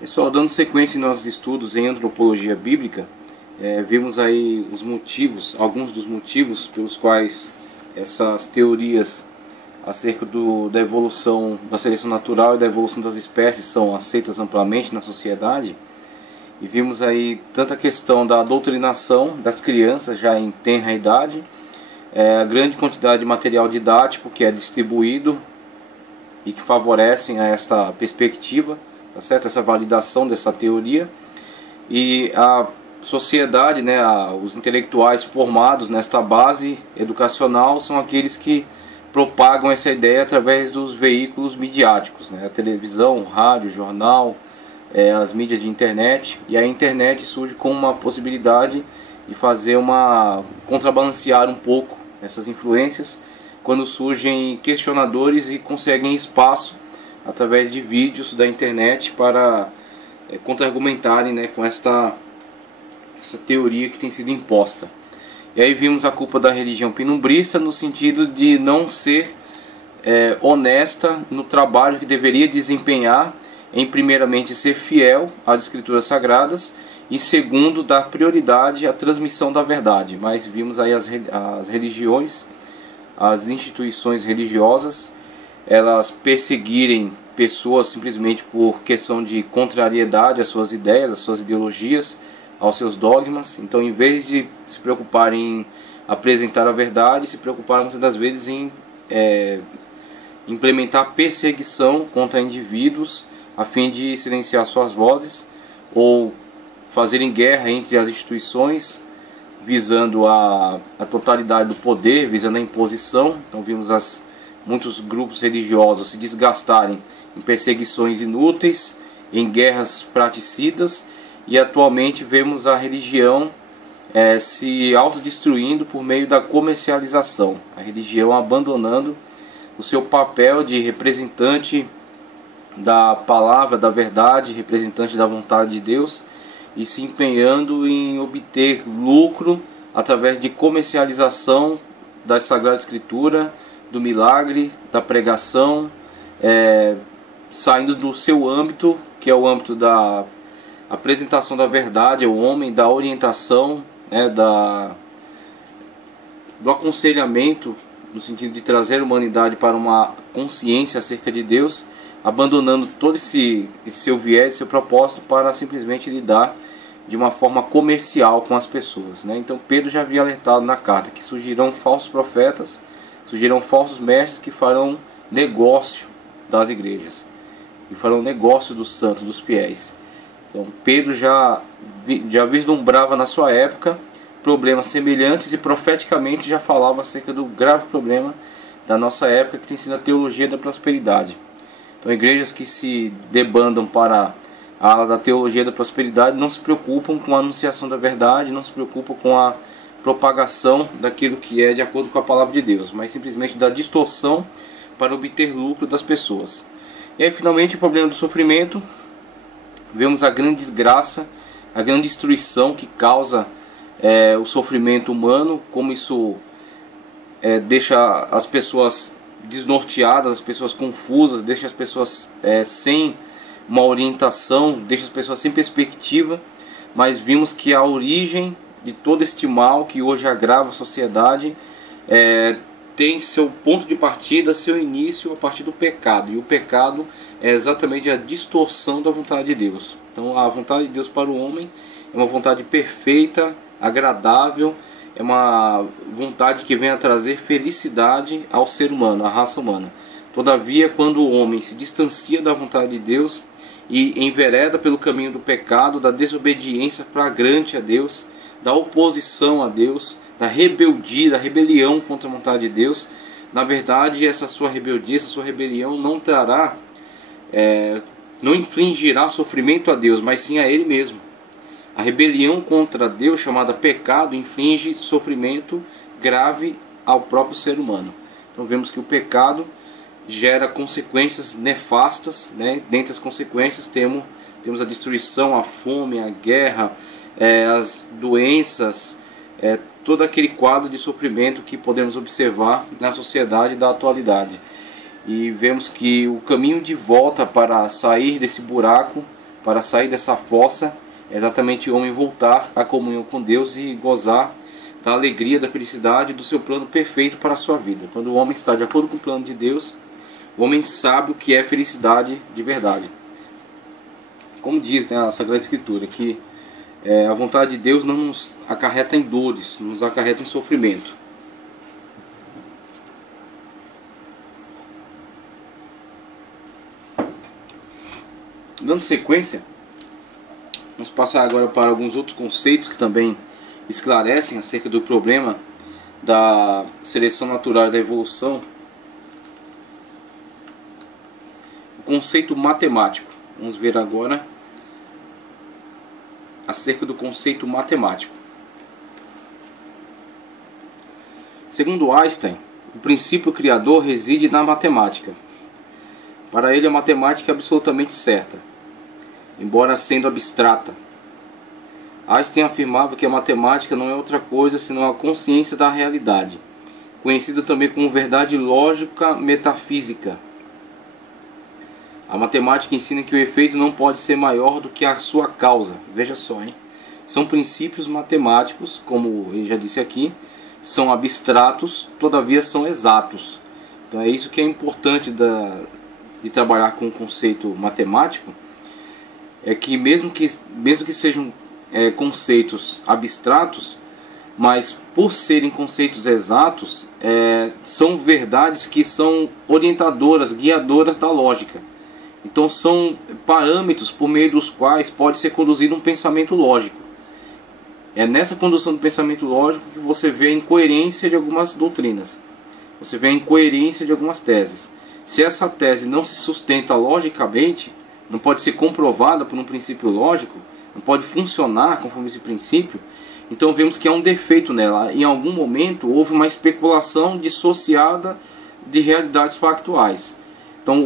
Pessoal, dando sequência em nossos estudos em antropologia bíblica, vimos aí os motivos, alguns dos motivos pelos quais essas teorias acerca da evolução, da seleção natural e da evolução das espécies são aceitas amplamente na sociedade. E vimos aí tanto a questão da doutrinação das crianças já em tenra idade, a grande quantidade de material didático que é distribuído e que favorecem a esta perspectiva, tá certo? Essa validação dessa teoria, e a sociedade, os intelectuais formados nesta base educacional são aqueles que propagam essa ideia através dos veículos midiáticos, a televisão, o rádio, o jornal, as mídias de internet. E a internet surge como uma possibilidade de fazer contrabalancear um pouco essas influências, quando surgem questionadores e conseguem espaço através de vídeos da internet para contra-argumentarem com essa teoria que tem sido imposta. E aí vimos a culpa da religião penumbrista no sentido de não ser honesta no trabalho que deveria desempenhar, em primeiramente ser fiel às escrituras sagradas e segundo dar prioridade à transmissão da verdade. Mas vimos aí as religiões, as instituições religiosas, elas perseguirem pessoas simplesmente por questão de contrariedade às suas ideias, às suas ideologias, aos seus dogmas. Então, em vez de se preocuparem em apresentar a verdade, se preocuparam muitas das vezes em implementar perseguição contra indivíduos a fim de silenciar suas vozes, ou fazerem guerra entre as instituições visando a totalidade do poder, visando a imposição. Então vimos muitos grupos religiosos se desgastarem em perseguições inúteis, em guerras praticidas, e atualmente vemos a religião se autodestruindo por meio da comercialização, a religião abandonando o seu papel de representante da palavra, da verdade, representante da vontade de Deus, e se empenhando em obter lucro através de comercialização da Sagrada Escritura, do milagre, da pregação, saindo do seu âmbito, que é o âmbito da apresentação da verdade ao homem, da orientação, do aconselhamento, no sentido de trazer a humanidade para uma consciência acerca de Deus, abandonando todo esse seu viés, seu propósito, para simplesmente lidar de uma forma comercial com as pessoas. Então Pedro já havia alertado na carta que surgirão falsos profetas, surgirão falsos mestres que farão negócio das igrejas, e farão negócio dos santos, dos fiéis. Então Pedro já vislumbrava na sua época problemas semelhantes, e profeticamente já falava acerca do grave problema da nossa época, que tem sido a teologia da prosperidade. Então, igrejas que se debandam para a ala da teologia da prosperidade não se preocupam com a anunciação da verdade, não se preocupam com a propagação daquilo que é de acordo com a palavra de Deus, mas simplesmente da distorção para obter lucro das pessoas. E aí, finalmente, o problema do sofrimento. Vemos a grande desgraça, a grande destruição que causa o sofrimento humano, como isso deixa as pessoas desnorteadas, as pessoas confusas, deixa as pessoas sem uma orientação, deixa as pessoas sem perspectiva. Mas vimos que a origem de todo este mal que hoje agrava a sociedade tem seu ponto de partida, seu início a partir do pecado. E o pecado é exatamente a distorção da vontade de Deus. Então a vontade de Deus para o homem é uma vontade perfeita, agradável, é uma vontade que vem a trazer felicidade ao ser humano, à raça humana. Todavia, quando o homem se distancia da vontade de Deus e envereda pelo caminho do pecado, da desobediência flagrante a Deus, da oposição a Deus, da rebeldia, da rebelião contra a vontade de Deus, na verdade essa sua rebeldia, essa sua rebelião não trará, não infligirá sofrimento a Deus, mas sim a Ele mesmo. A rebelião contra Deus, chamada pecado, inflige sofrimento grave ao próprio ser humano. Então vemos que o pecado gera consequências nefastas, Dentre as consequências temos a destruição, a fome, a guerra, as doenças, todo aquele quadro de sofrimento que podemos observar na sociedade da atualidade. E vemos que o caminho de volta para sair desse buraco para sair dessa fossa é exatamente o homem voltar à comunhão com Deus e gozar da alegria, da felicidade, do seu plano perfeito para a sua vida. Quando o homem está de acordo com o plano de Deus, o homem sabe o que é felicidade de verdade. Como diz, né, a Sagrada Escritura, que a vontade de Deus não nos acarreta em dores, nos acarreta em sofrimento. Dando sequência, vamos passar agora para alguns outros conceitos que também esclarecem acerca do problema da seleção natural e da evolução. O conceito matemático. Vamos ver agora acerca do conceito matemático. Segundo Einstein, o princípio criador reside na matemática. Para ele, a matemática é absolutamente certa, embora sendo abstrata. Einstein afirmava que a matemática não é outra coisa senão a consciência da realidade, conhecida também como verdade lógica metafísica. A matemática ensina que o efeito não pode ser maior do que a sua causa. Veja só, hein? São princípios matemáticos, como ele já disse aqui, são abstratos, todavia são exatos. Então é isso que é importante de trabalhar com o conceito matemático, é que mesmo que sejam conceitos abstratos, mas por serem conceitos exatos, são verdades que são orientadoras, guiadoras da lógica. Então são parâmetros por meio dos quais pode ser conduzido um pensamento lógico. É nessa condução do pensamento lógico que você vê a incoerência de algumas doutrinas. Você vê a incoerência de algumas teses. Se essa tese não se sustenta logicamente, não pode ser comprovada por um princípio lógico, não pode funcionar conforme esse princípio, então vemos que há um defeito nela. Em algum momento houve uma especulação dissociada de realidades factuais. Então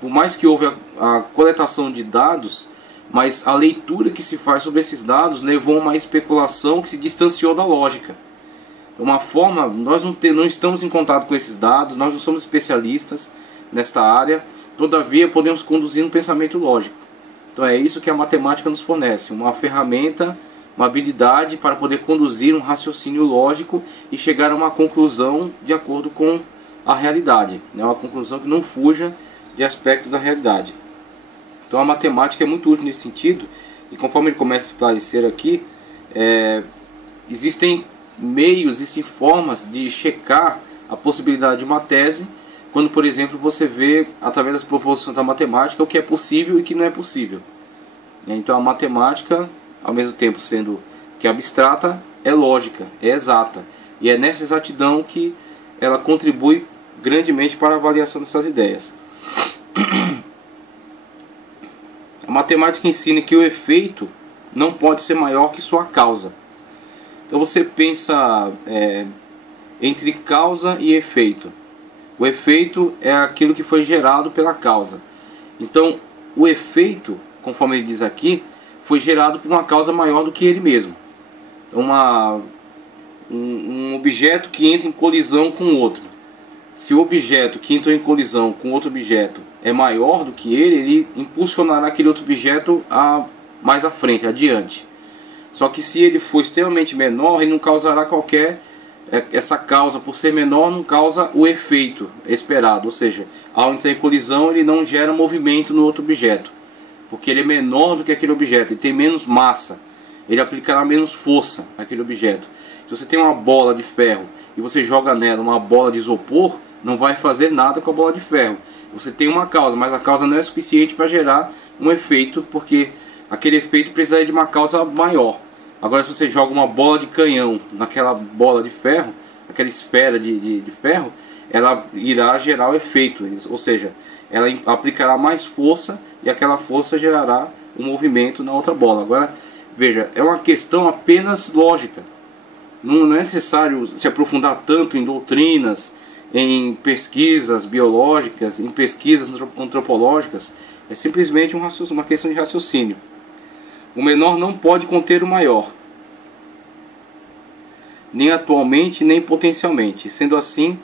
por mais que houve a coletação de dados, mas a leitura que se faz sobre esses dados levou a uma especulação que se distanciou da lógica. Uma forma, nós não estamos em contato com esses dados, nós não somos especialistas nesta área, todavia podemos conduzir um pensamento lógico. Então é isso que a matemática nos fornece, uma ferramenta, uma habilidade para poder conduzir um raciocínio lógico e chegar a uma conclusão de acordo com a realidade, né? Uma conclusão que não fuja de aspectos da realidade. Então a matemática é muito útil nesse sentido, e conforme ele começa a esclarecer aqui, existem meios, existem formas de checar a possibilidade de uma tese, quando, por exemplo, você vê, através das proposições da matemática, o que é possível e o que não é possível. Então a matemática, ao mesmo tempo sendo que abstrata, é lógica, é exata. E é nessa exatidão que ela contribui grandemente para a avaliação dessas ideias. A matemática ensina que o efeito não pode ser maior que sua causa. Então você pensa entre causa e efeito. O efeito é aquilo que foi gerado pela causa. Então o efeito, conforme ele diz aqui, foi gerado por uma causa maior do que ele mesmo. Então, um objeto que entra em colisão com o outro. Se o objeto que entrou em colisão com outro objeto é maior do que ele impulsionará aquele outro objeto mais à frente, adiante. Só que se ele for extremamente menor, ele não causará essa causa, por ser menor, não causa o efeito esperado. Ou seja, ao entrar em colisão, ele não gera movimento no outro objeto, porque ele é menor do que aquele objeto, ele tem menos massa, ele aplicará menos força naquele objeto. Se você tem uma bola de ferro e você joga nela uma bola de isopor, não vai fazer nada com a bola de ferro. Você tem uma causa, mas a causa não é suficiente para gerar um efeito, porque aquele efeito precisaria de uma causa maior. Agora, se você joga uma bola de canhão naquela bola de ferro, aquela esfera de ferro, ela irá gerar o efeito, ou seja, ela aplicará mais força e aquela força gerará um movimento na outra bola. Agora, veja, é uma questão apenas lógica. Não é necessário se aprofundar tanto em doutrinas, em pesquisas biológicas, em pesquisas antropológicas. É simplesmente uma questão de raciocínio. O menor não pode conter o maior, nem atualmente, nem potencialmente. Sendo assim,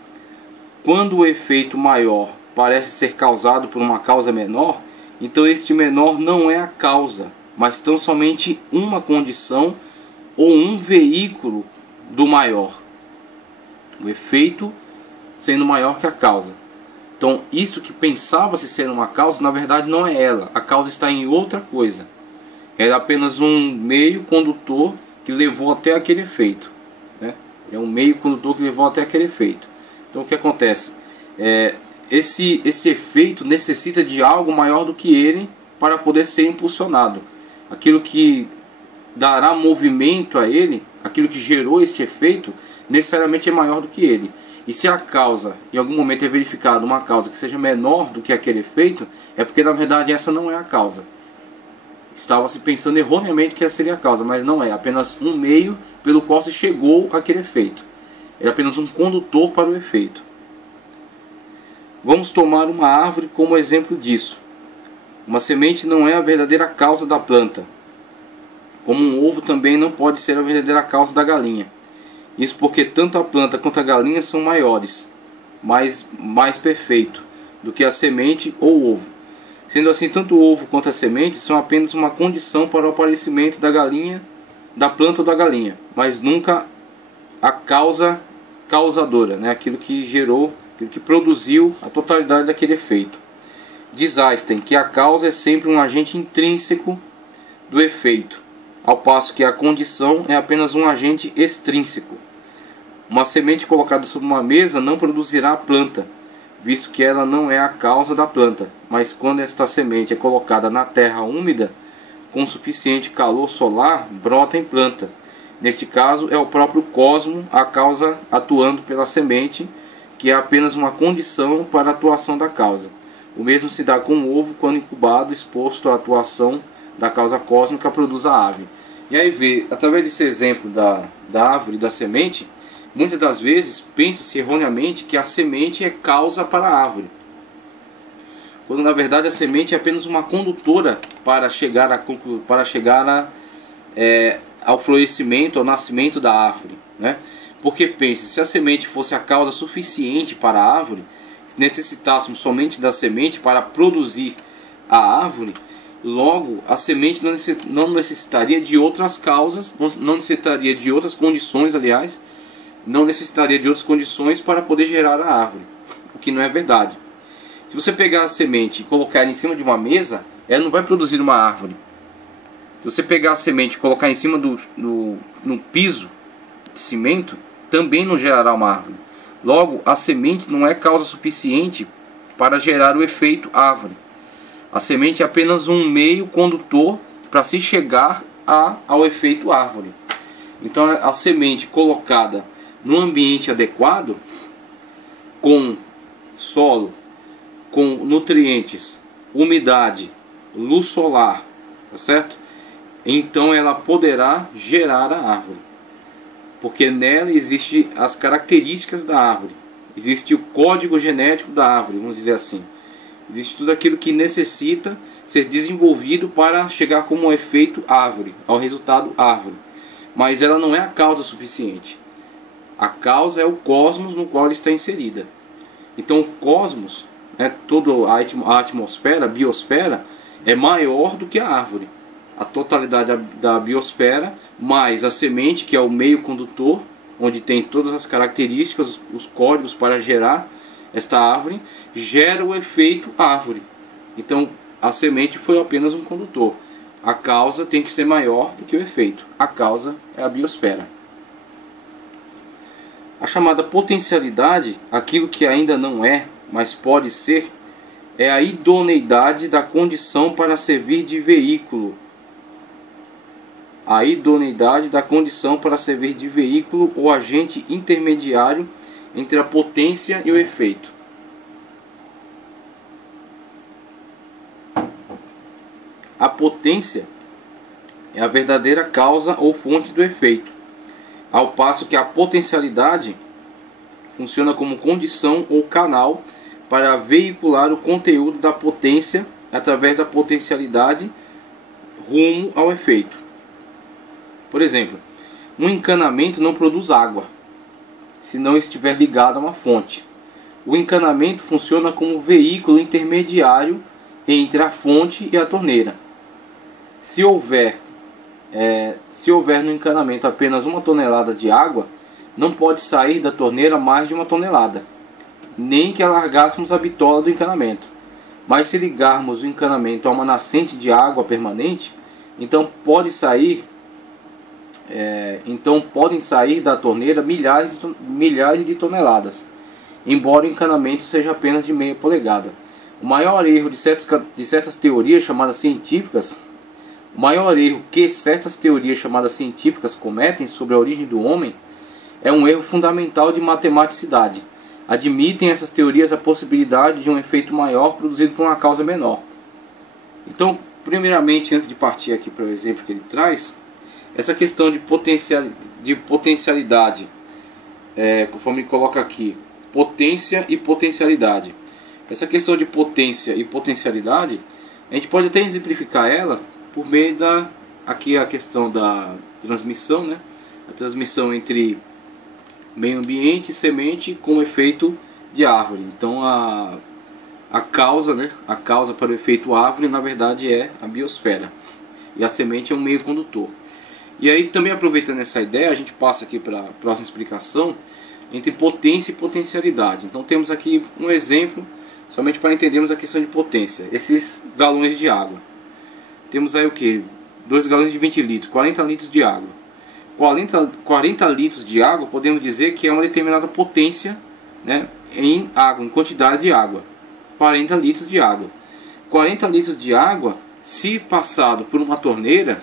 quando o efeito maior parece ser causado por uma causa menor, Então este menor não é a causa, mas tão somente uma condição ou um veículo do maior. O efeito sendo maior que a causa. Então isso que pensava-se ser uma causa, na verdade não é ela. A causa está em outra coisa. Era apenas um meio condutor que levou até aquele efeito, né? É um meio condutor que levou até aquele efeito. Então o que acontece? Esse efeito necessita de algo maior do que ele para poder ser impulsionado. Aquilo que dará movimento a ele, aquilo que gerou este efeito, necessariamente é maior do que ele. E se a causa, em algum momento é verificada uma causa que seja menor do que aquele efeito, é porque na verdade essa não é a causa. Estava-se pensando erroneamente que essa seria a causa, mas não é. Apenas um meio pelo qual se chegou àquele efeito. É apenas um condutor para o efeito. Vamos tomar uma árvore como exemplo disso. Uma semente não é a verdadeira causa da planta, como um ovo também não pode ser a verdadeira causa da galinha. Isso porque tanto a planta quanto a galinha são maiores, mais perfeito do que a semente ou o ovo. Sendo assim, tanto o ovo quanto a semente são apenas uma condição para o aparecimento da galinha, da planta ou da galinha, mas nunca a causa causadora, né? Aquilo que gerou, aquilo que produziu a totalidade daquele efeito. Diz Einstein que a causa é sempre um agente intrínseco do efeito, ao passo que a condição é apenas um agente extrínseco. Uma semente colocada sobre uma mesa não produzirá a planta, visto que ela não é a causa da planta, mas quando esta semente é colocada na terra úmida, com suficiente calor solar, brota em planta. Neste caso, é o próprio cosmo a causa atuando pela semente, que é apenas uma condição para a atuação da causa. O mesmo se dá com o ovo quando incubado, exposto à atuação da causa cósmica, produz a ave. E aí através desse exemplo da árvore e da semente, muitas das vezes pensa-se erroneamente que a semente é causa para a árvore, quando na verdade a semente é apenas uma condutora para chegar ao florescimento, ao nascimento da árvore, né? Porque pense, se a semente fosse a causa suficiente para a árvore, se necessitássemos somente da semente para produzir a árvore, logo a semente não necessitaria de outras causas, não necessitaria de outras condições, aliás, não necessitaria de outras condições para poder gerar a árvore, o que não é verdade. Se você pegar a semente e colocar ela em cima de uma mesa, ela não vai produzir uma árvore. Se você pegar a semente e colocar em cima no piso de cimento, também não gerará uma árvore. Logo, a semente não é causa suficiente para gerar o efeito árvore. A semente é apenas um meio condutor para se chegar ao efeito árvore. Então a semente colocada no ambiente adequado, com solo, com nutrientes, umidade, luz solar, tá certo? Então ela poderá gerar a árvore, porque nela existem as características da árvore, existe o código genético da árvore, vamos dizer assim. Existe tudo aquilo que necessita ser desenvolvido para chegar como um efeito árvore, ao resultado árvore. Mas ela não é a causa suficiente. A causa é o cosmos no qual ela está inserida. Então o cosmos, toda a atmosfera, a biosfera, é maior do que a árvore. A totalidade da biosfera, mais a semente, que é o meio condutor, onde tem todas as características, os códigos para gerar esta árvore, gera o efeito árvore. Então a semente foi apenas um condutor. A causa tem que ser maior do que o efeito. A causa é a biosfera. A chamada potencialidade, aquilo que ainda não é, mas pode ser, é a idoneidade da condição para servir de veículo. A idoneidade da condição para servir de veículo ou agente intermediário entre a potência e o efeito. A potência é a verdadeira causa ou fonte do efeito, ao passo que a potencialidade funciona como condição ou canal para veicular o conteúdo da potência através da potencialidade rumo ao efeito. Por exemplo, um encanamento não produz água se não estiver ligado a uma fonte. O encanamento funciona como veículo intermediário entre a fonte e a torneira. Se houver no encanamento apenas 1 tonelada de água, não pode sair da torneira mais de 1 tonelada, nem que alargássemos a bitola do encanamento. Mas se ligarmos o encanamento a uma nascente de água permanente, então podem sair da torneira milhares de toneladas, embora o encanamento seja apenas de meia polegada. O maior erro de certas teorias chamadas científicas, cometem sobre a origem do homem é um erro fundamental de matematicidade. Admitem essas teorias a possibilidade de um efeito maior produzido por uma causa menor. Então, primeiramente, antes de partir aqui para o exemplo que ele traz, essa questão de potencialidade, conforme ele coloca aqui, potência e potencialidade. Essa questão de potência e potencialidade, a gente pode até exemplificar ela por meio aqui a questão da transmissão, né? A transmissão entre meio ambiente e semente com efeito de árvore. Então a causa, né? A causa para o efeito árvore, na verdade, é a biosfera. E a semente é um meio condutor. E aí, também aproveitando essa ideia, a gente passa aqui para a próxima explicação entre potência e potencialidade. Então temos aqui um exemplo, somente para entendermos a questão de potência. Esses galões de água. Temos aí o que? 2 galões de 20 litros, 40 litros de água. 40 litros de água, podemos dizer que é uma determinada potência, né, em água, em quantidade de água. 40 litros de água. 40 litros de água, se passado por uma torneira,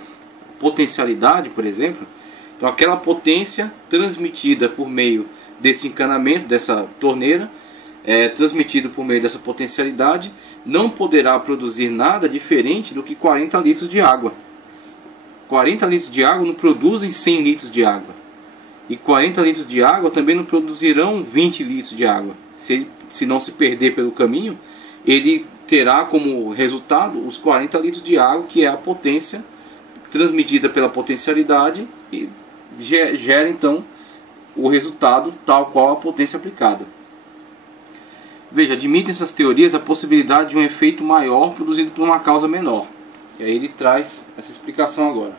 potencialidade, por exemplo, então aquela potência transmitida por meio desse encanamento, dessa torneira, transmitido por meio dessa potencialidade, não poderá produzir nada diferente do que 40 litros de água. 40 litros de água não produzem 100 litros de água. E 40 litros de água também não produzirão 20 litros de água. Se não se perder pelo caminho, ele terá como resultado os 40 litros de água, que é a potência transmitida pela potencialidade, e gera então o resultado tal qual a potência aplicada. Veja, admitem essas teorias a possibilidade de um efeito maior produzido por uma causa menor. E aí ele traz essa explicação agora.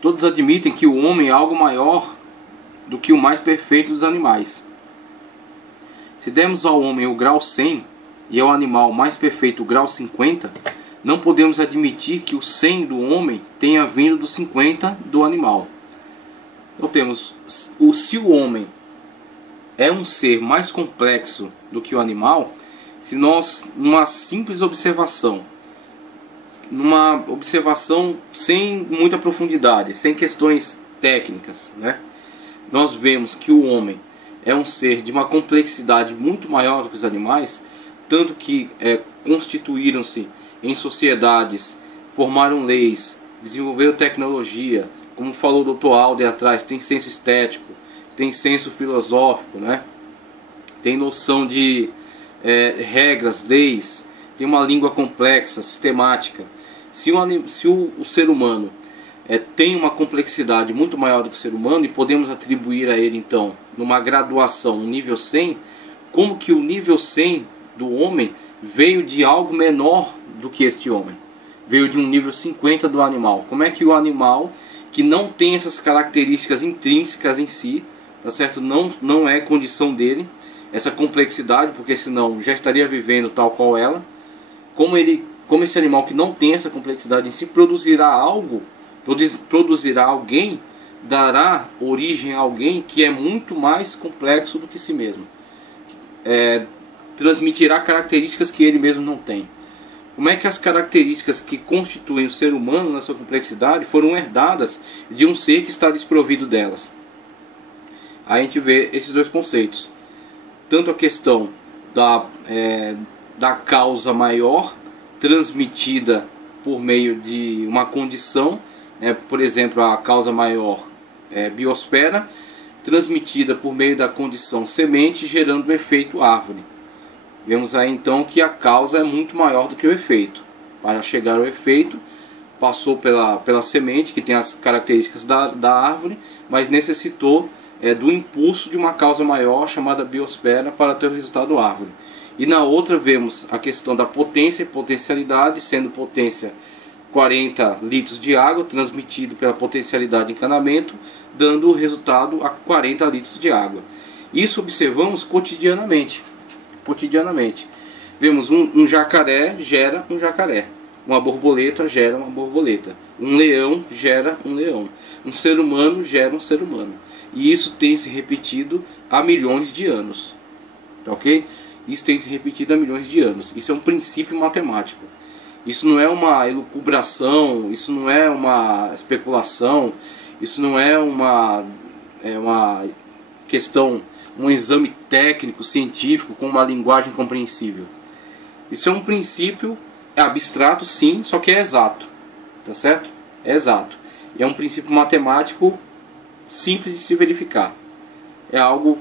Todos admitem que o homem é algo maior do que o mais perfeito dos animais. Se dermos ao homem o grau 100 e ao animal mais perfeito o grau 50, não podemos admitir que o 100 do homem tenha vindo do 50 do animal. Então temos, se o homem é um ser mais complexo do que o animal, se nós, numa simples observação, sem muita profundidade, sem questões técnicas, né, nós vemos que o homem é um ser de uma complexidade muito maior do que os animais, tanto que constituíram-se em sociedades, formaram leis, desenvolveram tecnologia, como falou o Dr. Alder atrás, tem senso estético, tem senso filosófico, né? Tem noção de regras, leis, tem uma língua complexa, sistemática. Se o ser humano tem uma complexidade muito maior do que o ser humano, e podemos atribuir a ele então, numa graduação, um nível 100, como que o nível 100 do homem veio de algo menor do que este homem? Veio de um nível 50 do animal. Como é que o animal, que não tem essas características intrínsecas em si, tá certo? Não é condição dele essa complexidade, porque senão já estaria vivendo tal qual ela. Como esse animal que não tem essa complexidade em si produzirá algo, produzirá alguém, dará origem a alguém que é muito mais complexo do que si mesmo, transmitirá características que ele mesmo não tem. Como é que as características que constituem o ser humano na sua complexidade foram herdadas de um ser que está desprovido delas? Aí a gente vê esses dois conceitos. Tanto a questão da causa maior, transmitida por meio de uma condição, por exemplo, a causa maior biosfera, transmitida por meio da condição semente, gerando o efeito árvore. Vemos aí então que a causa é muito maior do que o efeito. Para chegar ao efeito, passou pela semente, que tem as características da árvore, mas necessitou do impulso de uma causa maior chamada biosfera para ter o resultado árvore. E na outra vemos a questão da potência e potencialidade, sendo potência 40 litros de água transmitido pela potencialidade de encanamento, dando o resultado a 40 litros de água. Isso observamos cotidianamente. Vemos um jacaré gera um jacaré, uma borboleta gera uma borboleta, um leão gera um leão, um ser humano gera um ser humano. E isso tem se repetido há milhões de anos. Ok? Isso tem se repetido há milhões de anos. Isso é um princípio matemático. Isso não é uma elucubração, isso não é uma especulação, isso não é uma questão, um exame técnico, científico, com uma linguagem compreensível. Isso é um princípio abstrato, sim, só que é exato. Tá certo? É exato. E é um princípio matemático simples de se verificar. É algo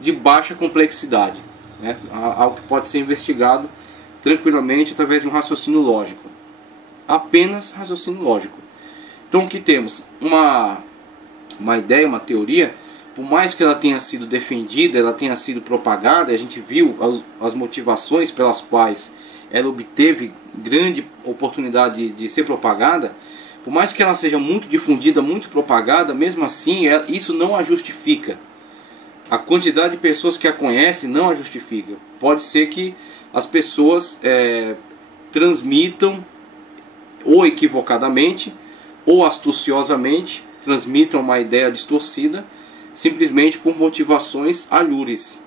de baixa complexidade, né? Algo que pode ser investigado tranquilamente através de um raciocínio lógico. Apenas raciocínio lógico. Então o que temos? Uma ideia, uma teoria, por mais que ela tenha sido defendida, ela tenha sido propagada, a gente viu as motivações pelas quais ela obteve grande oportunidade de ser propagada. Por mais que ela seja muito difundida, muito propagada, mesmo assim isso não a justifica. A quantidade de pessoas que a conhecem não a justifica. Pode ser que as pessoas transmitam ou equivocadamente ou astuciosamente, transmitam uma ideia distorcida simplesmente por motivações alhures,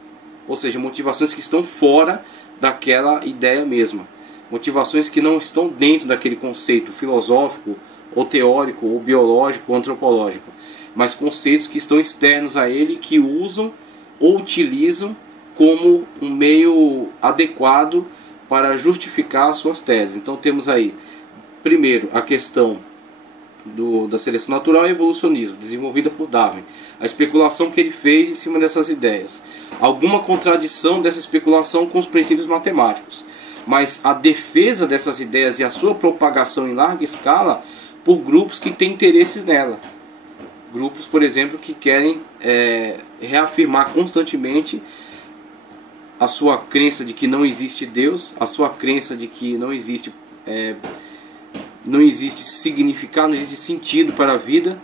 ou seja, motivações que estão fora daquela ideia mesma, motivações que não estão dentro daquele conceito filosófico ou teórico ou biológico ou antropológico, mas conceitos que estão externos a ele, que usam ou utilizam como um meio adequado para justificar suas teses. Então temos aí, primeiro, a questão da seleção natural e evolucionismo, desenvolvida por Darwin. A especulação que ele fez em cima dessas ideias. Alguma contradição dessa especulação com os princípios matemáticos. Mas a defesa dessas ideias e a sua propagação em larga escala por grupos que têm interesses nela. Grupos, por exemplo, que querem reafirmar constantemente a sua crença de que não existe Deus, a sua crença de que não existe significado, não existe sentido para a vida,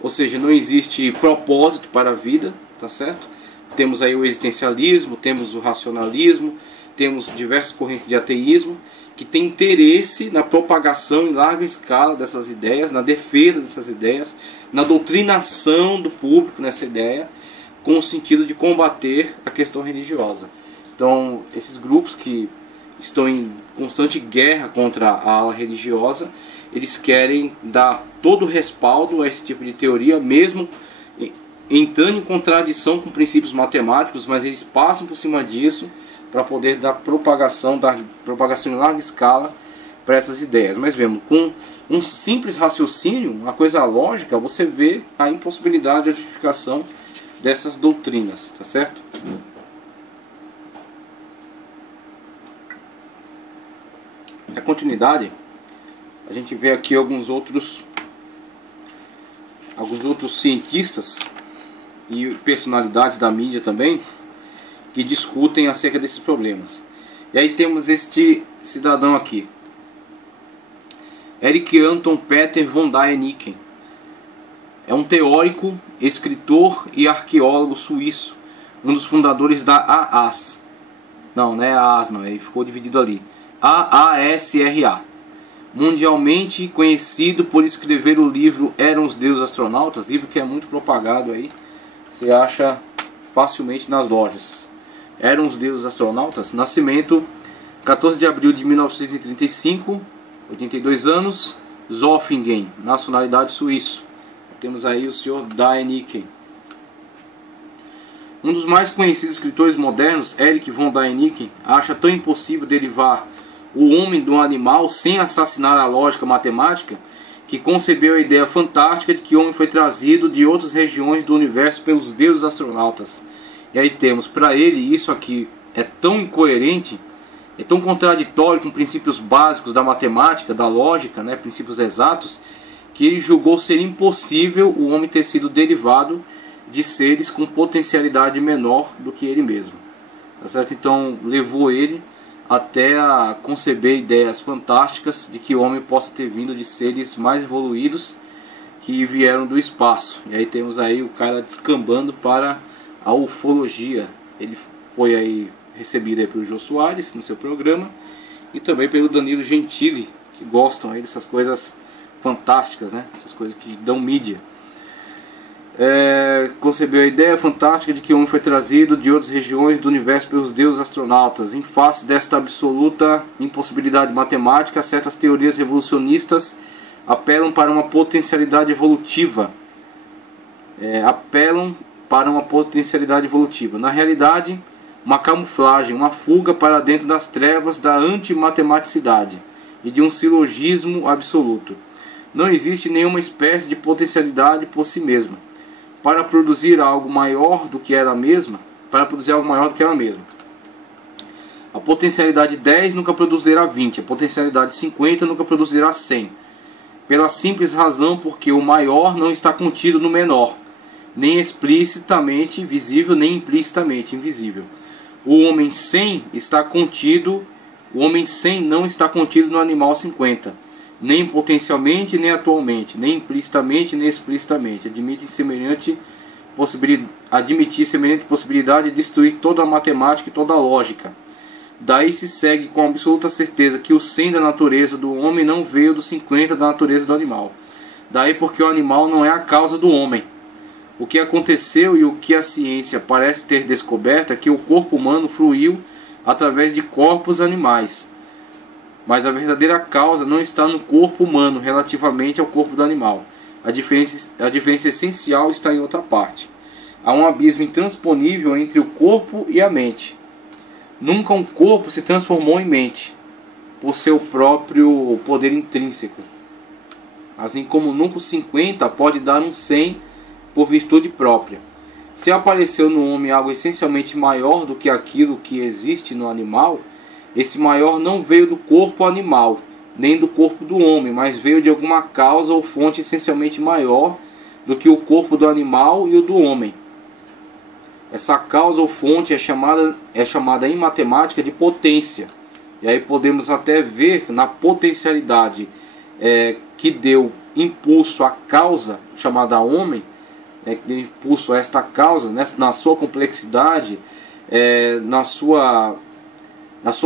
ou seja, não existe propósito para a vida, tá certo? Temos aí o existencialismo, temos o racionalismo, temos diversas correntes de ateísmo que têm interesse na propagação em larga escala dessas ideias, na defesa dessas ideias, na doutrinação do público nessa ideia, com o sentido de combater a questão religiosa. Então, esses grupos que estão em constante guerra contra a ala religiosa, eles querem dar todo o respaldo a esse tipo de teoria, mesmo entrando em contradição com princípios matemáticos, mas eles passam por cima disso para poder dar propagação em larga escala para essas ideias. Mas vemos, com um simples raciocínio, uma coisa lógica, você vê a impossibilidade, a justificação dessas doutrinas, tá certo? Na continuidade, a gente vê aqui alguns outros cientistas e personalidades da mídia também que discutem acerca desses problemas. E aí temos este cidadão aqui, Erich Anton Peter von Däniken. É um teórico, escritor e arqueólogo suíço, um dos fundadores da AAS. Não é AAS, não, ele ficou dividido ali. AASRA. Mundialmente conhecido por escrever o livro Eram os Deuses Astronautas, livro que é muito propagado aí, você acha facilmente nas lojas. Eram os Deuses Astronautas, nascimento 14 de abril de 1935, 82 anos, Zofingen, nacionalidade suíço. Temos aí o Sr. Däniken. Um dos mais conhecidos escritores modernos, Erich von Däniken, acha tão impossível derivar o homem do animal sem assassinar a lógica matemática, que concebeu a ideia fantástica de que o homem foi trazido de outras regiões do universo pelos deuses astronautas. E aí temos, para ele, isso aqui é tão incoerente, é tão contraditório com princípios básicos da matemática, da lógica, né, princípios exatos, que ele julgou ser impossível o homem ter sido derivado de seres com potencialidade menor do que ele mesmo. Tá certo? Então levou ele até a conceber ideias fantásticas de que o homem possa ter vindo de seres mais evoluídos que vieram do espaço. E aí temos aí o cara descambando para a ufologia. Ele foi aí recebido aí pelo Jô Soares no seu programa e também pelo Danilo Gentili, que gostam aí dessas coisas fantásticas, né? Essas coisas que dão mídia. Concebeu a ideia fantástica de que o homem foi trazido de outras regiões do universo pelos deuses astronautas. Em face desta absoluta impossibilidade matemática, certas teorias evolucionistas apelam para uma potencialidade evolutiva. Na realidade, uma camuflagem, uma fuga para dentro das trevas da antimatematicidade e de um silogismo absoluto. Não existe nenhuma espécie de potencialidade por si mesma para produzir algo maior do que ela mesma, A potencialidade 10 nunca produzirá 20, a potencialidade 50 nunca produzirá 100. Pela simples razão porque o maior não está contido no menor, nem explicitamente visível, nem implicitamente invisível. O homem 100 não está contido no animal 50. Nem potencialmente, nem atualmente, nem implicitamente, nem explicitamente. Admitir semelhante possibilidade de destruir toda a matemática e toda a lógica. Daí se segue com absoluta certeza que o 100 da natureza do homem não veio do 50 da natureza do animal. Daí porque o animal não é a causa do homem. O que aconteceu e o que a ciência parece ter descoberto é que o corpo humano fluiu através de corpos animais. Mas a verdadeira causa não está no corpo humano relativamente ao corpo do animal. A diferença essencial está em outra parte. Há um abismo intransponível entre o corpo e a mente. Nunca um corpo se transformou em mente, por seu próprio poder intrínseco. Assim como nunca o 50 pode dar um 100 por virtude própria. Se apareceu no homem algo essencialmente maior do que aquilo que existe no animal, esse maior não veio do corpo animal, nem do corpo do homem, mas veio de alguma causa ou fonte essencialmente maior do que o corpo do animal e o do homem. Essa causa ou fonte é chamada em matemática de potência. E aí podemos até ver na potencialidade que deu impulso à causa chamada homem, que deu impulso a esta causa, né, na sua complexidade, na sua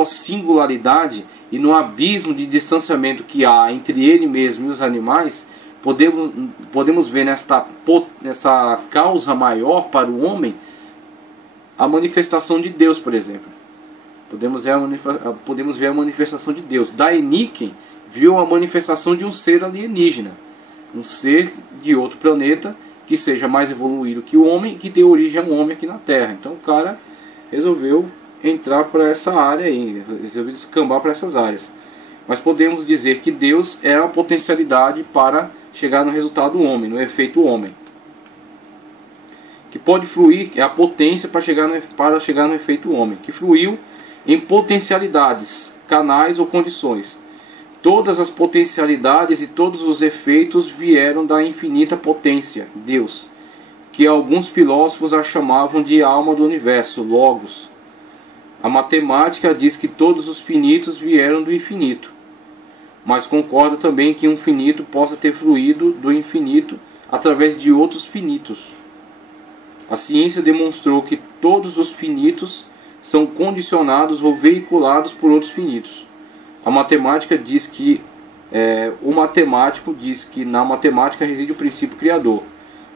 singularidade e no abismo de distanciamento que há entre ele mesmo e os animais. Podemos ver nessa causa maior para o homem a manifestação de Deus, por exemplo. Podemos ver a manifestação de Deus. Dainiken viu a manifestação de um ser alienígena, um ser de outro planeta que seja mais evoluído que o homem e que dê origem a um homem aqui na Terra. Então o cara resolveu entrar para essa área aí, resolveu descambar para essas áreas. Mas podemos dizer que Deus é a potencialidade para chegar no resultado homem, no efeito homem. Que pode fluir, é a potência para chegar no efeito homem, que fluiu em potencialidades, canais ou condições. Todas as potencialidades e todos os efeitos vieram da infinita potência, Deus, que alguns filósofos a chamavam de alma do universo, Logos. A matemática diz que todos os finitos vieram do infinito, mas concorda também que um finito possa ter fluído do infinito através de outros finitos. A ciência demonstrou que todos os finitos são condicionados ou veiculados por outros finitos. A matemática diz que o matemático diz que na matemática reside o princípio criador.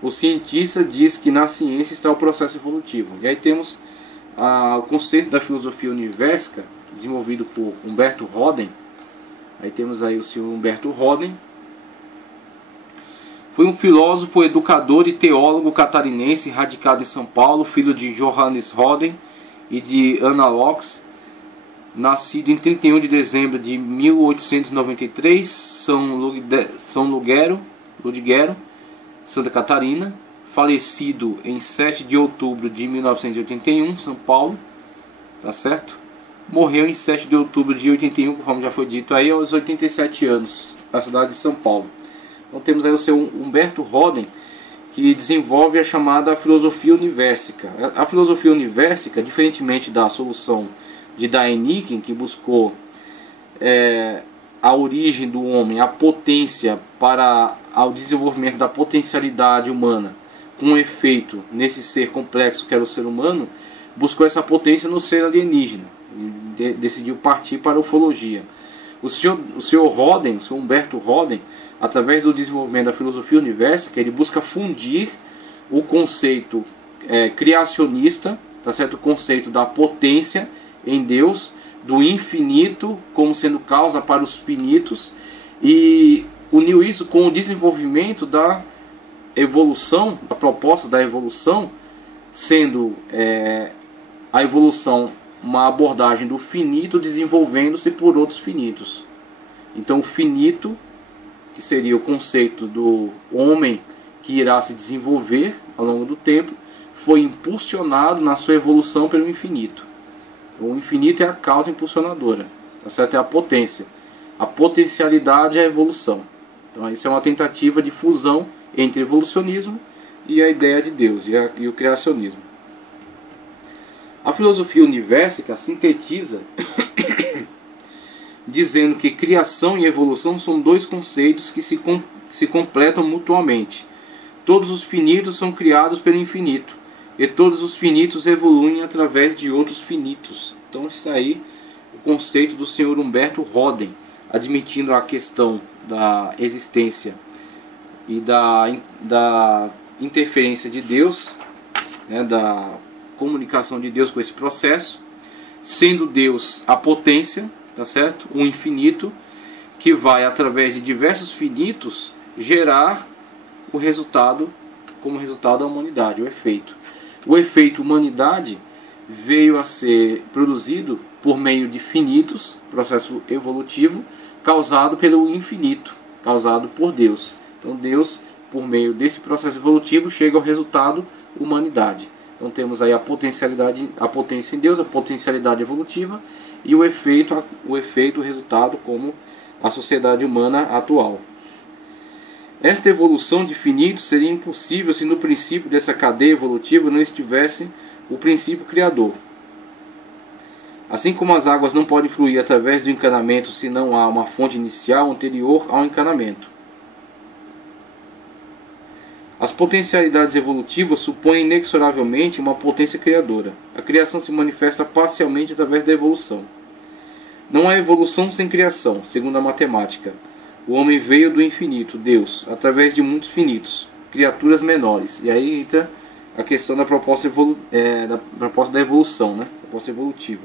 O cientista diz que na ciência está o processo evolutivo. E aí temos o conceito da filosofia universática, desenvolvido por Humberto Roden. Aí temos aí o senhor Humberto Roden. Foi um filósofo, educador e teólogo catarinense radicado em São Paulo, filho de Johannes Roden e de Anna Laux, nascido em 31 de dezembro de 1893, São Ludgero, Santa Catarina, falecido em 7 de outubro de 1981, São Paulo, tá certo? Morreu em 7 de outubro de 81, conforme já foi dito aí, aos 87 anos, na cidade de São Paulo. Então temos aí o seu Humberto Roden, que desenvolve a chamada filosofia universica. A filosofia universica, diferentemente da solução de Däniken, que buscou a origem do homem, a potência para o desenvolvimento da potencialidade humana, com efeito nesse ser complexo que era o ser humano, buscou essa potência no ser alienígena e decidiu partir para a ufologia. O senhor Roden, o senhor Humberto Roden, através do desenvolvimento da filosofia universica, ele busca fundir o conceito criacionista, tá certo? O conceito da potência em Deus, do infinito como sendo causa para os finitos, e uniu isso com o desenvolvimento da evolução, a proposta da evolução, sendo a evolução uma abordagem do finito desenvolvendo-se por outros finitos. Então o finito, que seria o conceito do homem que irá se desenvolver ao longo do tempo, foi impulsionado na sua evolução pelo infinito. O infinito é a causa impulsionadora, tá certo? É a potência. A potencialidade é a evolução. Então isso é uma tentativa de fusão entre evolucionismo e a ideia de Deus e o criacionismo. A filosofia universica sintetiza dizendo que criação e evolução são dois conceitos que se completam mutuamente. Todos os finitos são criados pelo infinito, e todos os finitos evoluem através de outros finitos. Então está aí o conceito do senhor Humberto Roden, admitindo a questão da existência e da interferência de Deus, né, da comunicação de Deus com esse processo, sendo Deus a potência, tá certo? O infinito, que vai através de diversos finitos gerar o resultado, como resultado da humanidade, o efeito. O efeito humanidade veio a ser produzido por meio de finitos, processo evolutivo, causado pelo infinito, causado por Deus. Então Deus, por meio desse processo evolutivo, chega ao resultado humanidade. Então temos aí a potencialidade, a potência em Deus, a potencialidade evolutiva e o efeito, o resultado como a sociedade humana atual. Esta evolução de finitos seria impossível se no princípio dessa cadeia evolutiva não estivesse o princípio criador. Assim como as águas não podem fluir através do encanamento se não há uma fonte inicial anterior ao encanamento. As potencialidades evolutivas supõem inexoravelmente uma potência criadora. A criação se manifesta parcialmente através da evolução. Não há evolução sem criação, segundo a matemática. O homem veio do infinito, Deus, através de muitos finitos, criaturas menores. E aí entra a questão da proposta da evolução, né? Proposta evolutiva.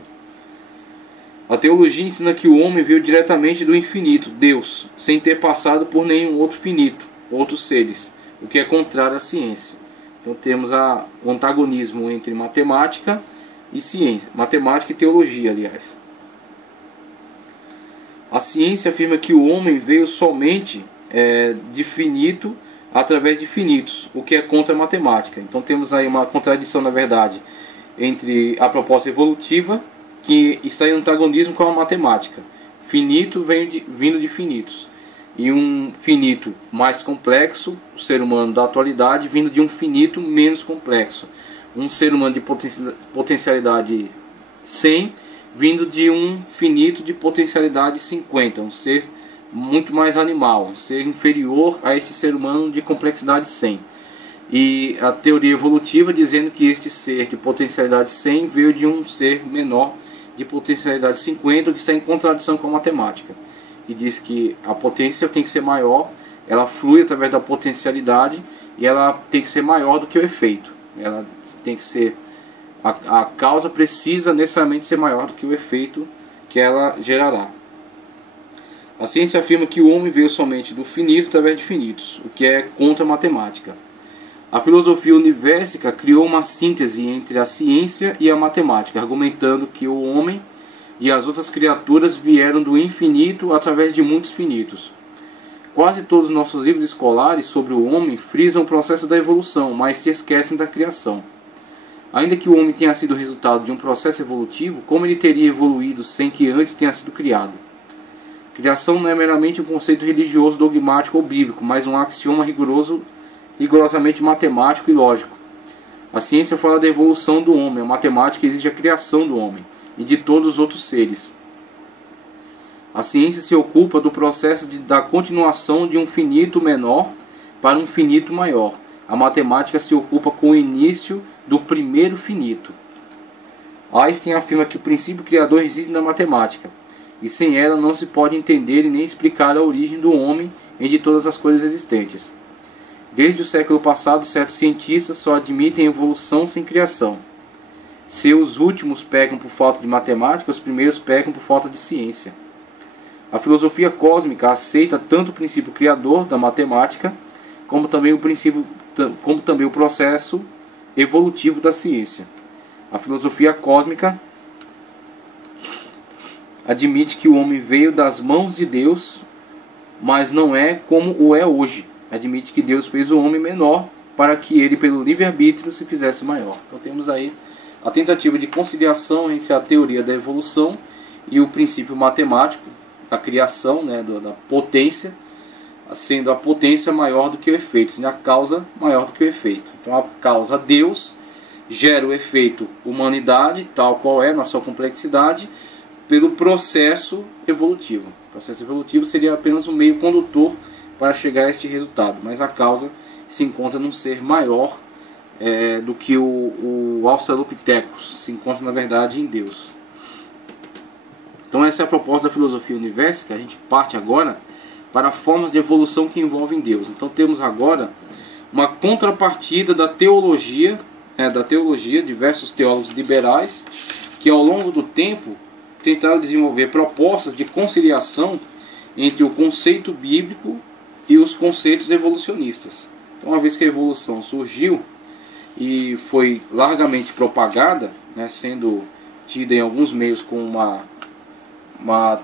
A teologia ensina que o homem veio diretamente do infinito, Deus, sem ter passado por nenhum outro finito, outros seres, o que é contrário à ciência. Então temos o antagonismo entre matemática e ciência, matemática e teologia, aliás. A ciência afirma que o homem veio somente de finito através de finitos, o que é contra a matemática. Então temos aí uma contradição, na verdade, entre a proposta evolutiva, que está em antagonismo com a matemática. Finito vindo de finitos. E um finito mais complexo, o ser humano da atualidade, vindo de um finito menos complexo. Um ser humano de potencialidade 100, vindo de um finito de potencialidade 50. Um ser muito mais animal, um ser inferior a este ser humano de complexidade 100. E a teoria evolutiva dizendo que este ser de potencialidade 100 veio de um ser menor de potencialidade 50, o que está em contradição com a matemática, que diz que a potência tem que ser maior, ela flui através da potencialidade e ela tem que ser maior do que o efeito. Ela tem que ser, a causa precisa necessariamente ser maior do que o efeito que ela gerará. A ciência afirma que o homem veio somente do finito através de finitos, o que é contra a matemática. A filosofia universica criou uma síntese entre a ciência e a matemática, argumentando que o homem e as outras criaturas vieram do infinito através de muitos finitos. Quase todos os nossos livros escolares sobre o homem frisam o processo da evolução, mas se esquecem da criação. Ainda que o homem tenha sido resultado de um processo evolutivo, como ele teria evoluído sem que antes tenha sido criado? Criação não é meramente um conceito religioso, dogmático ou bíblico, mas um axioma rigorosamente matemático e lógico. A ciência fala da evolução do homem, a matemática exige a criação do homem e de todos os outros seres. A ciência se ocupa do processo da continuação de um finito menor para um finito maior. A matemática se ocupa com o início do primeiro finito. Einstein afirma que o princípio criador reside na matemática, e sem ela não se pode entender e nem explicar a origem do homem e de todas as coisas existentes. Desde o século passado, certos cientistas só admitem evolução sem criação. Se os últimos pecam por falta de matemática, os primeiros pecam por falta de ciência. A filosofia cósmica aceita tanto o princípio criador da matemática, como também o processo evolutivo da ciência. A filosofia cósmica admite que o homem veio das mãos de Deus, mas não é como o é hoje. Admite que Deus fez o homem menor para que ele, pelo livre-arbítrio, se fizesse maior. Então temos aí a tentativa de conciliação entre a teoria da evolução e o princípio matemático da criação, né, da potência, sendo a potência maior do que o efeito, sendo a causa maior do que o efeito. Então a causa Deus gera o efeito humanidade, tal qual é, na sua complexidade, pelo processo evolutivo. O processo evolutivo seria apenas um meio condutor para chegar a este resultado, mas a causa se encontra num ser maior do que o Australopithecus, se encontra na verdade em Deus. Então essa é a proposta da filosofia universo, que a gente parte agora para formas de evolução que envolvem Deus. Então temos agora uma contrapartida da teologia, diversos teólogos liberais, que ao longo do tempo tentaram desenvolver propostas de conciliação entre o conceito bíblico e os conceitos evolucionistas. Então, uma vez que a evolução surgiu e foi largamente propagada, né, sendo tida em alguns meios como uma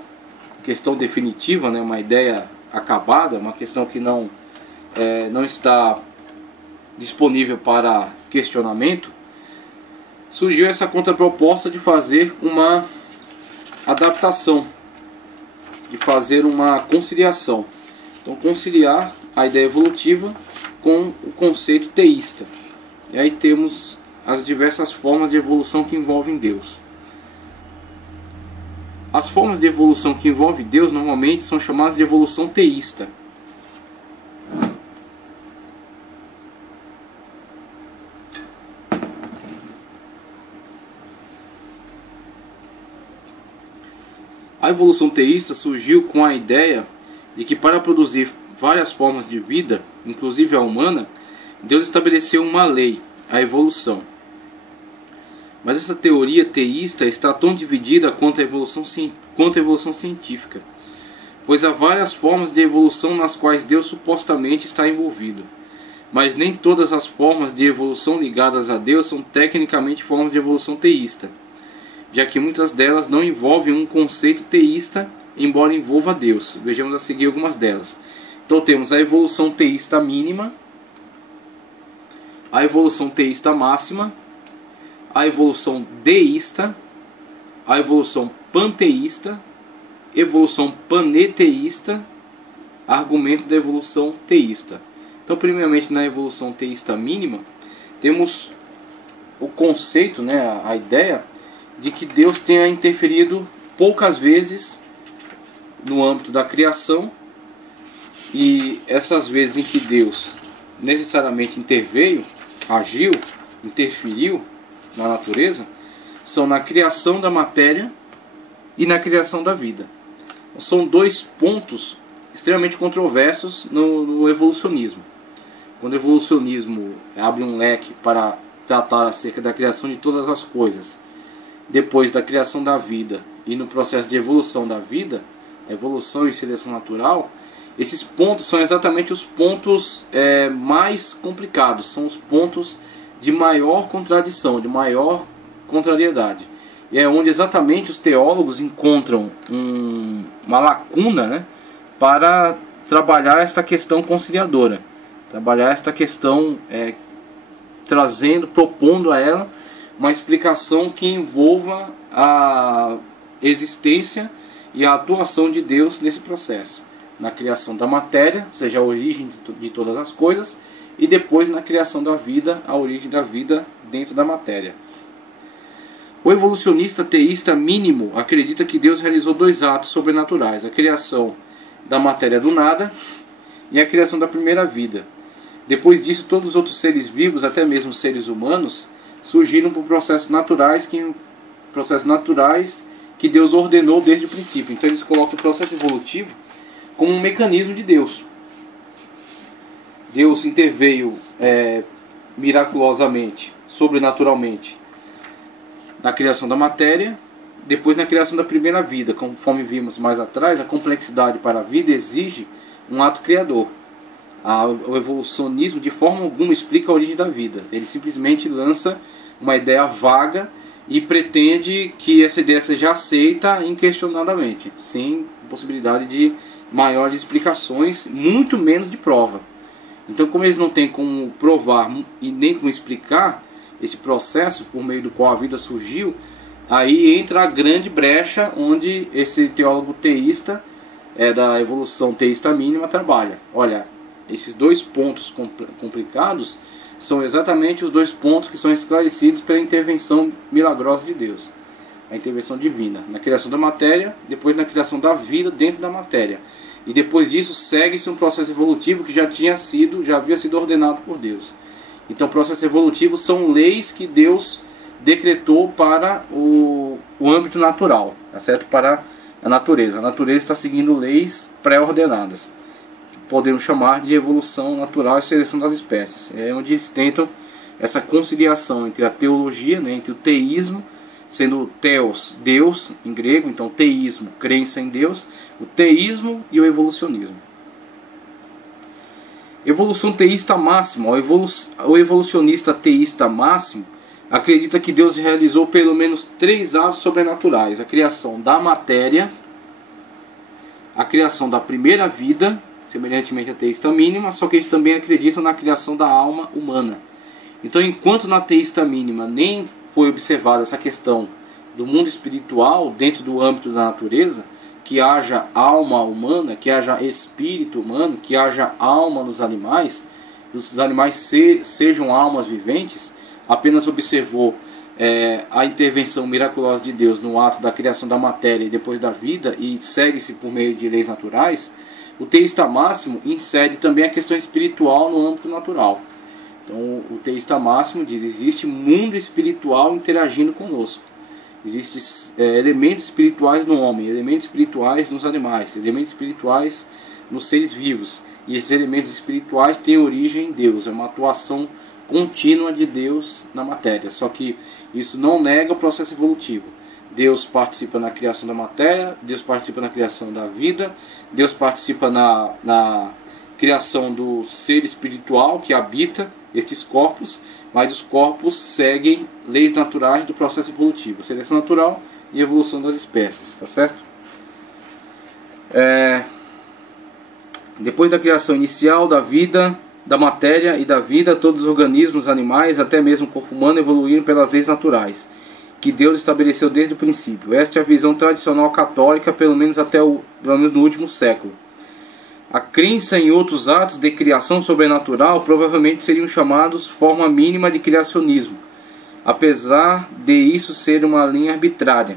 questão definitiva, né, uma ideia acabada, uma questão que não está disponível para questionamento, surgiu essa contraproposta de fazer uma adaptação, de fazer uma conciliação. Então, conciliar a ideia evolutiva com o conceito teísta. E aí temos as diversas formas de evolução que envolvem Deus. As formas de evolução que envolvem Deus normalmente são chamadas de evolução teísta. A evolução teísta surgiu com a ideia de que para produzir várias formas de vida, inclusive a humana, Deus estabeleceu uma lei, a evolução. Mas essa teoria teísta está tão dividida quanto a evolução científica, pois há várias formas de evolução nas quais Deus supostamente está envolvido. Mas nem todas as formas de evolução ligadas a Deus são tecnicamente formas de evolução teísta, já que muitas delas não envolvem um conceito teísta, embora envolva Deus. Vejamos a seguir algumas delas. Então temos a evolução teísta mínima, a evolução teísta máxima, a evolução deísta, a evolução panteísta, evolução paneteísta, argumento da evolução teísta. Então, primeiramente, na evolução teísta mínima, temos o conceito, né, a ideia de que Deus tenha interferido poucas vezes no âmbito da criação, e essas vezes em que Deus necessariamente interveio, agiu, interferiu na natureza, são na criação da matéria e na criação da vida. Então, são dois pontos extremamente controversos no evolucionismo. Quando o evolucionismo abre um leque para tratar acerca da criação de todas as coisas, depois da criação da vida e no processo de evolução da vida, a evolução e seleção natural, esses pontos são exatamente os pontos mais complicados, são os pontos de maior contradição, de maior contrariedade. E é onde exatamente os teólogos encontram uma lacuna, né, para trabalhar esta questão conciliadora, trabalhar esta questão propondo a ela uma explicação que envolva a existência e a atuação de Deus nesse processo, na criação da matéria, ou seja, a origem de todas as coisas, e depois na criação da vida, a origem da vida dentro da matéria. O evolucionista teísta mínimo acredita que Deus realizou dois atos sobrenaturais: a criação da matéria do nada e a criação da primeira vida. Depois disso, todos os outros seres vivos, até mesmo seres humanos, surgiram por processos naturais que Deus ordenou desde o princípio. Então eles colocam o processo evolutivo como um mecanismo de Deus. Deus interveio miraculosamente, sobrenaturalmente, na criação da matéria, depois na criação da primeira vida. Conforme vimos mais atrás, a complexidade para a vida exige um ato criador. O evolucionismo de forma alguma explica a origem da vida. Ele simplesmente lança uma ideia vaga e pretende que essa ideia seja aceita inquestionadamente, sem possibilidade de maiores explicações, muito menos de prova. Então, como eles não têm como provar e nem como explicar esse processo por meio do qual a vida surgiu, aí entra a grande brecha onde esse teólogo teísta, da evolução teísta mínima, trabalha. Olha, esses dois pontos complicados são exatamente os dois pontos que são esclarecidos pela intervenção milagrosa de Deus. A intervenção divina, na criação da matéria, depois na criação da vida dentro da matéria. E depois disso segue-se um processo evolutivo que já havia sido ordenado por Deus. Então, o processo evolutivo são leis que Deus decretou para o âmbito natural, tá certo? Para a natureza. A natureza está seguindo leis pré-ordenadas, que podemos chamar de evolução natural e seleção das espécies. É onde eles tentam essa conciliação entre a teologia, né, entre o teísmo, sendo theos, Deus, em grego, então teísmo, crença em Deus, o teísmo e o evolucionismo. Evolução teísta máxima. O evolucionista teísta máximo acredita que Deus realizou pelo menos 3 atos sobrenaturais: a criação da matéria, a criação da primeira vida, semelhantemente à teísta mínima, só que eles também acreditam na criação da alma humana. Então, enquanto na teísta mínima nem foi observada essa questão do mundo espiritual dentro do âmbito da natureza, que haja alma humana, que haja espírito humano, que haja alma nos animais, os animais sejam almas viventes, apenas observou a intervenção miraculosa de Deus no ato da criação da matéria e depois da vida, e segue-se por meio de leis naturais. O teísta máximo insere também a questão espiritual no âmbito natural. Então, o teísta máximo diz: existe mundo espiritual interagindo conosco. Existem elementos espirituais no homem, elementos espirituais nos animais, elementos espirituais nos seres vivos. E esses elementos espirituais têm origem em Deus. É uma atuação contínua de Deus na matéria. Só que isso não nega o processo evolutivo. Deus participa na criação da matéria, Deus participa na criação da vida, Deus participa na criação do ser espiritual que habita estes corpos, mas os corpos seguem leis naturais do processo evolutivo, seleção natural e evolução das espécies, tá certo? Depois da criação inicial da vida, da matéria e da vida, todos os organismos, animais, até mesmo o corpo humano evoluíram pelas leis naturais, que Deus estabeleceu desde o princípio. Esta é a visão tradicional católica, pelo menos no último século. A crença em outros atos de criação sobrenatural provavelmente seriam chamados forma mínima de criacionismo, apesar de isso ser uma linha arbitrária,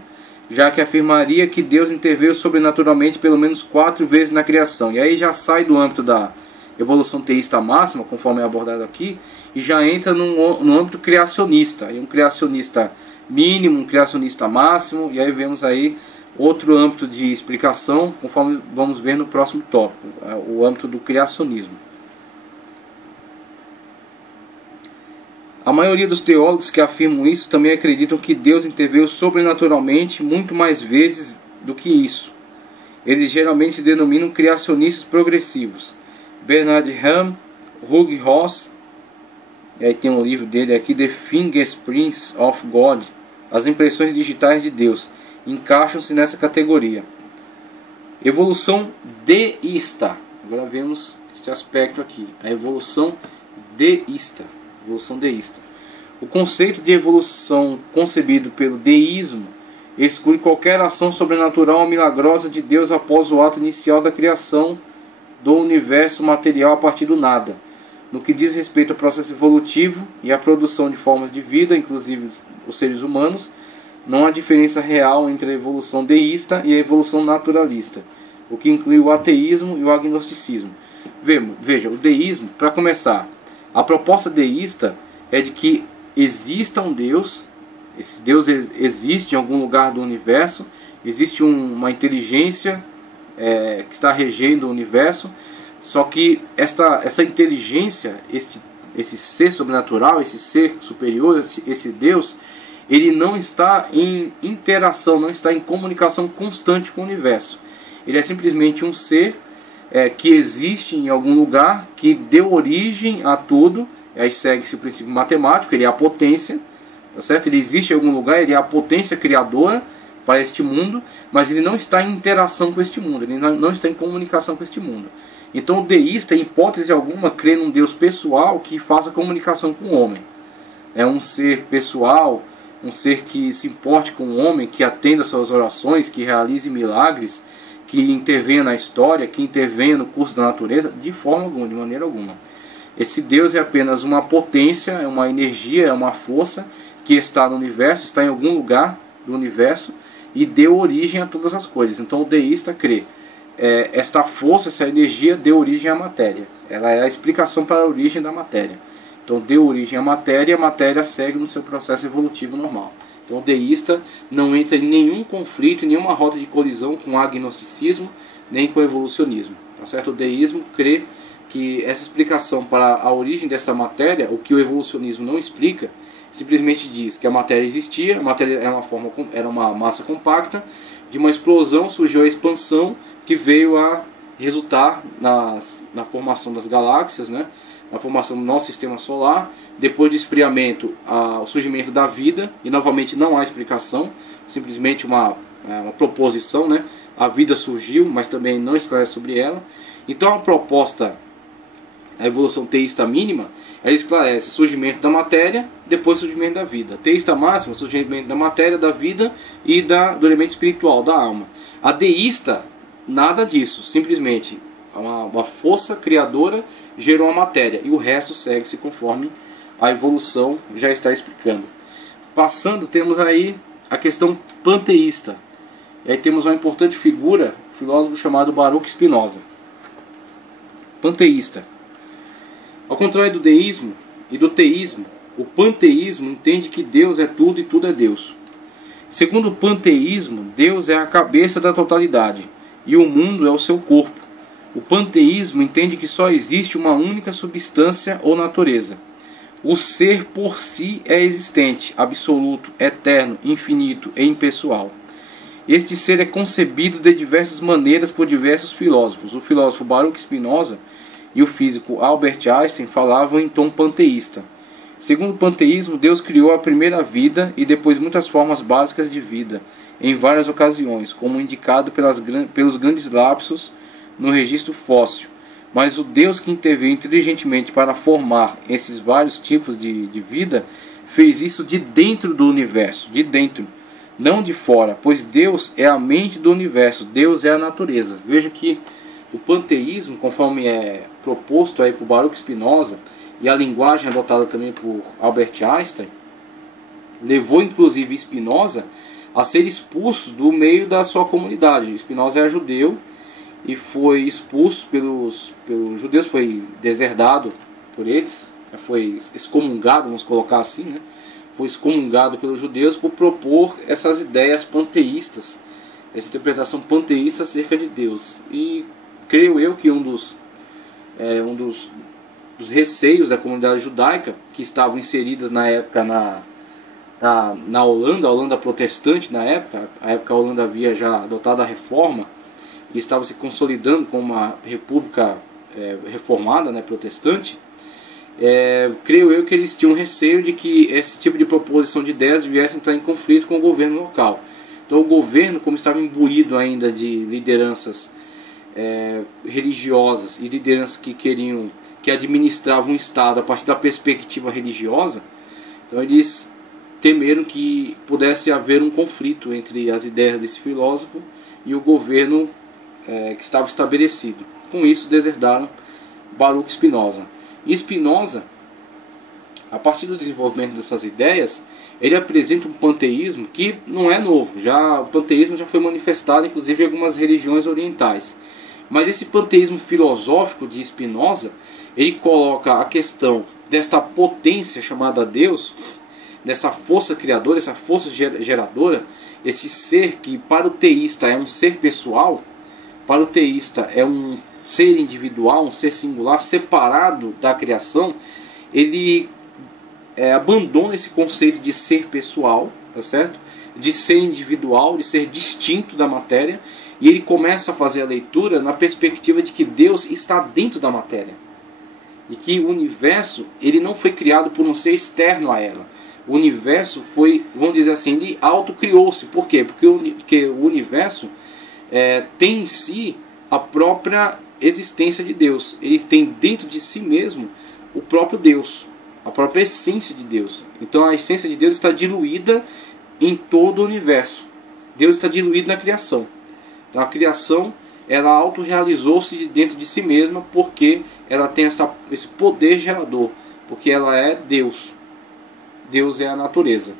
já que afirmaria que Deus interveio sobrenaturalmente pelo menos 4 vezes na criação. E aí já sai do âmbito da evolução teísta máxima, conforme é abordado aqui, e já entra no âmbito criacionista. E um criacionista mínimo, um criacionista máximo, e aí vemos aí outro âmbito de explicação, conforme vamos ver no próximo tópico, o âmbito do criacionismo. A maioria dos teólogos que afirmam isso também acreditam que Deus interveio sobrenaturalmente muito mais vezes do que isso. Eles geralmente se denominam criacionistas progressivos. Bernard Ham, Hugh Ross, e aí tem um livro dele aqui, The Fingerprints of God, As Impressões Digitais de Deus, encaixam-se nessa categoria. Evolução deísta. Agora vemos este aspecto aqui, a evolução deísta. Evolução deísta. O conceito de evolução concebido pelo deísmo exclui qualquer ação sobrenatural ou milagrosa de Deus após o ato inicial da criação do universo material a partir do nada. No que diz respeito ao processo evolutivo e à produção de formas de vida, inclusive os seres humanos, não há diferença real entre a evolução deísta e a evolução naturalista, o que inclui o ateísmo e o agnosticismo. Veja, o deísmo, para começar, a proposta deísta é de que exista um Deus, esse Deus existe em algum lugar do universo, existe uma inteligência que está regendo o universo, só que essa inteligência, esse ser sobrenatural, esse ser superior, esse Deus, ele não está em interação, não está em comunicação constante com o universo. Ele é simplesmente um ser que existe em algum lugar, que deu origem a tudo. Aí segue-se o princípio matemático, ele é a potência, tá certo? Ele existe em algum lugar, ele é a potência criadora para este mundo, mas ele não está em interação com este mundo, ele não está em comunicação com este mundo. Então o deísta, em hipótese alguma, crê num Deus pessoal que faça comunicação com o homem. É um ser pessoal, um ser que se importe com o homem, que atenda suas orações, que realize milagres, que intervenha na história, que intervenha no curso da natureza, de forma alguma, de maneira alguma. Esse Deus é apenas uma potência, é uma energia, é uma força que está no universo, está em algum lugar do universo e deu origem a todas as coisas. Então o deísta crê. Esta força, essa energia deu origem à matéria. Ela é a explicação para a origem da matéria. Então deu origem à matéria e a matéria segue no seu processo evolutivo normal. Então o deísta não entra em nenhum conflito, em nenhuma rota de colisão com o agnosticismo, nem com o evolucionismo. Tá certo? O deísmo crê que essa explicação para a origem desta matéria, o que o evolucionismo não explica, simplesmente diz que a matéria existia, a matéria era uma massa compacta, de uma explosão surgiu a expansão, que veio a resultar na formação das galáxias, né? Na formação do nosso sistema solar. Depois do esfriamento, o surgimento da vida, e novamente não há explicação, simplesmente uma proposição, né? A vida surgiu, mas também não esclarece sobre ela. Então a proposta, a evolução teísta mínima, ela esclarece o surgimento da matéria, depois o surgimento da vida. Teísta máxima, surgimento da matéria, da vida e do elemento espiritual, da alma. A deísta, nada disso, simplesmente uma força criadora gerou a matéria e o resto segue-se conforme a evolução já está explicando. Passando, temos aí a questão panteísta. E aí temos uma importante figura, um filósofo chamado Baruch Spinoza. Panteísta. Ao contrário do deísmo e do teísmo, o panteísmo entende que Deus é tudo e tudo é Deus. Segundo o panteísmo, Deus é a cabeça da totalidade e o mundo é o seu corpo. O panteísmo entende que só existe uma única substância ou natureza. O ser por si é existente, absoluto, eterno, infinito e impessoal. Este ser é concebido de diversas maneiras por diversos filósofos. O filósofo Baruch Spinoza e o físico Albert Einstein falavam em tom panteísta. Segundo o panteísmo, Deus criou a primeira vida e depois muitas formas básicas de vida, em várias ocasiões, como indicado pelos grandes lapsos no registro fóssil. Mas o Deus que interveio inteligentemente para formar esses vários tipos de vida, fez isso de dentro do universo, de dentro, não de fora, pois Deus é a mente do universo, Deus é a natureza. Veja que o panteísmo, conforme é proposto aí por Baruch Spinoza, e a linguagem adotada também por Albert Einstein, levou inclusive Spinoza a ser expulso do meio da sua comunidade. Spinoza é judeu e foi expulso pelos judeus, foi deserdado por eles, foi excomungado, vamos colocar assim, né? Foi excomungado pelos judeus por propor essas ideias panteístas, essa interpretação panteísta acerca de Deus. E creio eu que um dos receios da comunidade judaica, que estavam inseridas na época na Holanda, a Holanda protestante na época, a Holanda havia já adotado a reforma e estava se consolidando como uma república reformada, né, protestante. Creio eu que eles tinham receio de que esse tipo de proposição de ideias viesse a entrar em conflito com o governo local. Então o governo, como estava imbuído ainda de lideranças religiosas e lideranças que administravam o Estado a partir da perspectiva religiosa, então eles temeram que pudesse haver um conflito entre as ideias desse filósofo e o governo que estava estabelecido. Com isso, deserdaram Baruch Spinoza. E Spinoza, a partir do desenvolvimento dessas ideias, ele apresenta um panteísmo que não é novo. O panteísmo já foi manifestado, inclusive, em algumas religiões orientais. Mas esse panteísmo filosófico de Spinoza, ele coloca a questão desta potência chamada Deus, dessa força criadora, essa força geradora, esse ser que para o teísta é um ser pessoal, para o teísta é um ser individual, um ser singular, separado da criação. Ele abandona esse conceito de ser pessoal, tá certo? De ser individual, de ser distinto da matéria, e ele começa a fazer a leitura na perspectiva de que Deus está dentro da matéria, de que o universo ele não foi criado por um ser externo a ela. O universo foi, vamos dizer assim, ele autocriou-se. Por quê? Porque o universo tem em si a própria existência de Deus. Ele tem dentro de si mesmo o próprio Deus, a própria essência de Deus. Então a essência de Deus está diluída em todo o universo. Deus está diluído na criação. Então a criação, ela autorrealizou-se de dentro de si mesma porque ela tem esse poder gerador, porque ela é Deus. Deus é a natureza,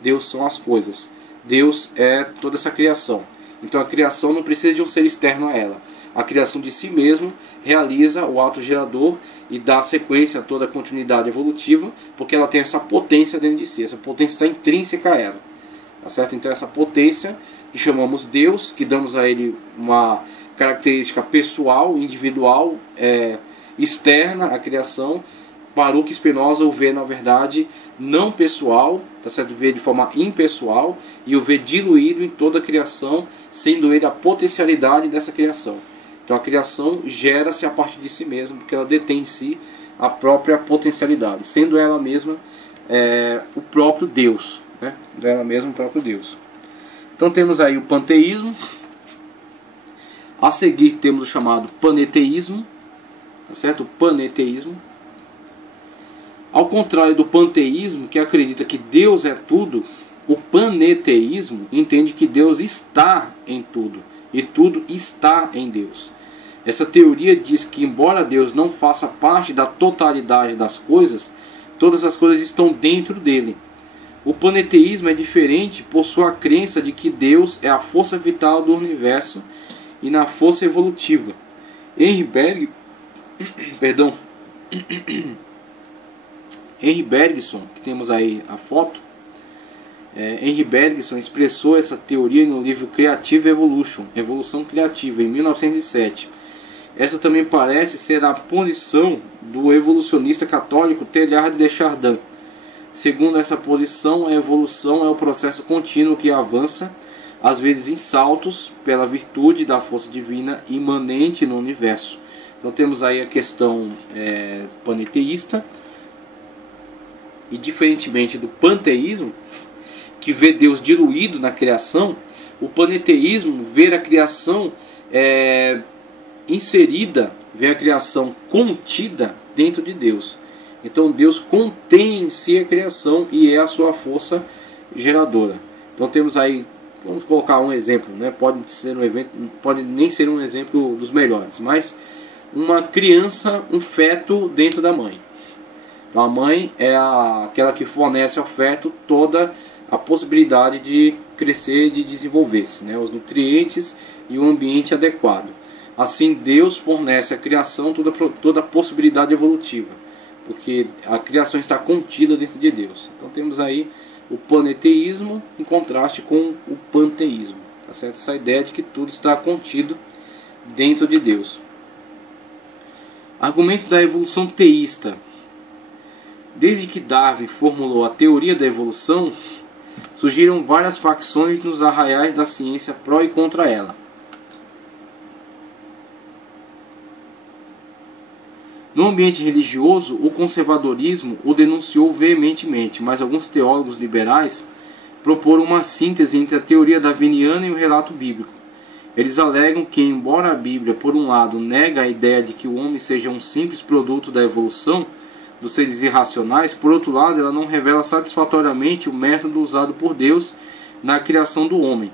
Deus são as coisas, Deus é toda essa criação. Então a criação não precisa de um ser externo a ela. A criação de si mesmo realiza o autogerador e dá sequência a toda a continuidade evolutiva, porque ela tem essa potência dentro de si, essa potência está intrínseca a ela. Tá certo? Então essa potência que chamamos Deus, que damos a ele uma característica pessoal, individual, externa à criação, Baruch Spinoza o vê, na verdade, não pessoal, tá certo? Vê de forma impessoal e o vê diluído em toda a criação, sendo ele a potencialidade dessa criação. Então a criação gera-se a partir de si mesma, porque ela detém em si a própria potencialidade, sendo ela mesma o próprio Deus, né? Sendo ela mesma o próprio Deus. Então temos aí o panteísmo. A seguir temos o chamado paneteísmo, tá certo? O paneteísmo. Ao contrário do panteísmo, que acredita que Deus é tudo, o paneteísmo entende que Deus está em tudo e tudo está em Deus. Essa teoria diz que, embora Deus não faça parte da totalidade das coisas, todas as coisas estão dentro dele. O paneteísmo é diferente por sua crença de que Deus é a força vital do universo e na força evolutiva. Henry Bergson, que temos aí a foto, Henry Bergson expressou essa teoria no livro Creative Evolution, Evolução Criativa, em 1907. Essa também parece ser a posição do evolucionista católico Teilhard de Chardin. Segundo essa posição, a evolução é o processo contínuo que avança, às vezes em saltos, pela virtude da força divina imanente no universo. Então temos aí a questão panteísta. E diferentemente do panteísmo, que vê Deus diluído na criação, o paneteísmo vê a criação inserida, vê a criação contida dentro de Deus. Então Deus contém em si a criação e é a sua força geradora. Então temos aí, vamos colocar um exemplo, né? Pode nem ser um exemplo dos melhores, mas uma criança, um feto dentro da mãe. Então a mãe é aquela que fornece ao feto toda a possibilidade de crescer, de desenvolver-se, né? Os nutrientes e o ambiente adequado. Assim Deus fornece à criação toda a possibilidade evolutiva, porque a criação está contida dentro de Deus. Então temos aí o paneteísmo em contraste com o panteísmo, tá certo? Essa ideia de que tudo está contido dentro de Deus. Argumento da evolução teísta. Desde que Darwin formulou a teoria da evolução, surgiram várias facções nos arraiais da ciência pró e contra ela. No ambiente religioso, o conservadorismo o denunciou veementemente, mas alguns teólogos liberais proporam uma síntese entre a teoria darwiniana e o relato bíblico. Eles alegam que, embora a Bíblia, por um lado, nega a ideia de que o homem seja um simples produto da evolução, dos seres irracionais, por outro lado, ela não revela satisfatoriamente o método usado por Deus na criação do homem.